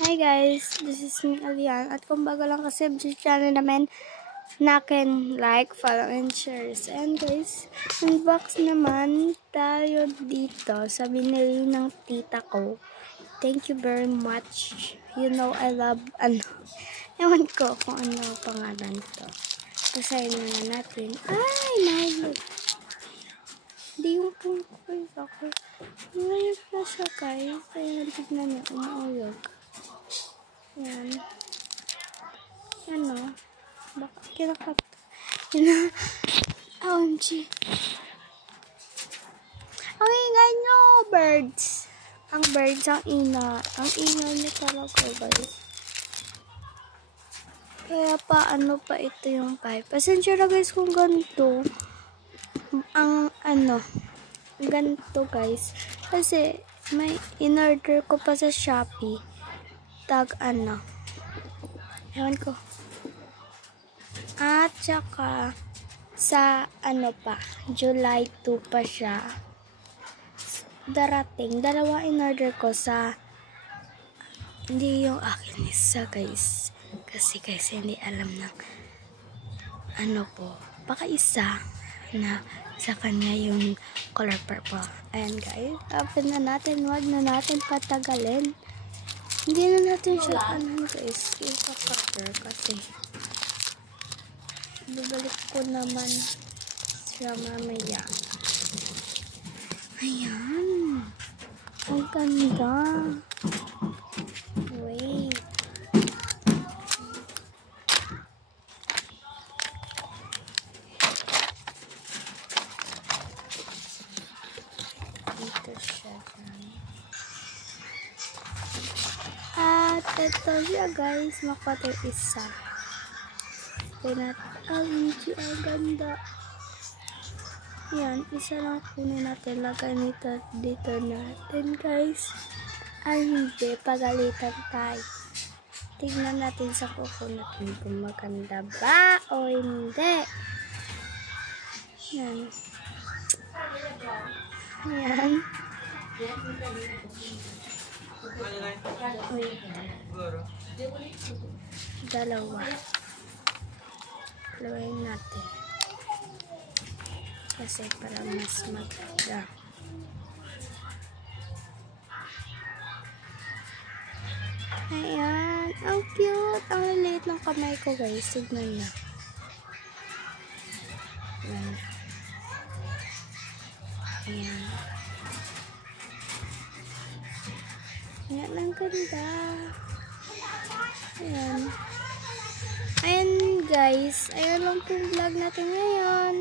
Hi guys, this is me Alian at kung bago lang kasi sa channel namin, nakin like, follow, and share. And guys, unbox naman tayo dito sa binili ng tita ko. Thank you very much. You know I love, ewan ko kung ano pangalan to. Basahin na natin. Ay, nahulog. Hindi yung pong guys ako. Ngayon na siya guys. Ayun, tignan niyo, umuuyog. Yan. Ano? Baka kinakat. OMG. Ang ingay nyo, birds. Ang birds, ang ingay nyo talaga, guys. Kaya paano pa ito yung pipe. Pasensya na guys kung ganito. Ganito guys. Kasi may in-order ko pa sa Shopee. Ewan ko. At saka sa July 2 pa siya darating. Dalawa in-order ko sa hindi yung akin isa guys. Kasi guys hindi alam ng baka isa na sa kanya yung color purple. Ayan guys. Open na natin. Wag na natin patagalin. Hindi na natin siya guys. Ipapakter kasi babalik ko naman siya mamaya. Ayan. Ang ganda. Wait. Dito siya. At ito siya guys. Makwater isa. Ang ganda. Yan, isa lang kunin natin. Lagay dito natin guys. Ay hindi, pagalitan tayo. Tignan natin sa kuko natin kung maganda ba o hindi. Yan. Yan. Dalawa. Dalawain natin. Kasi para mas maganda. Ayan. Ang cute. Ang liit ng kamay ko guys. Tignan na. Ayan. Ayan. Ayan. Ang ganda. Ayan. Ayan guys. Ayan lang po vlog natin ngayon.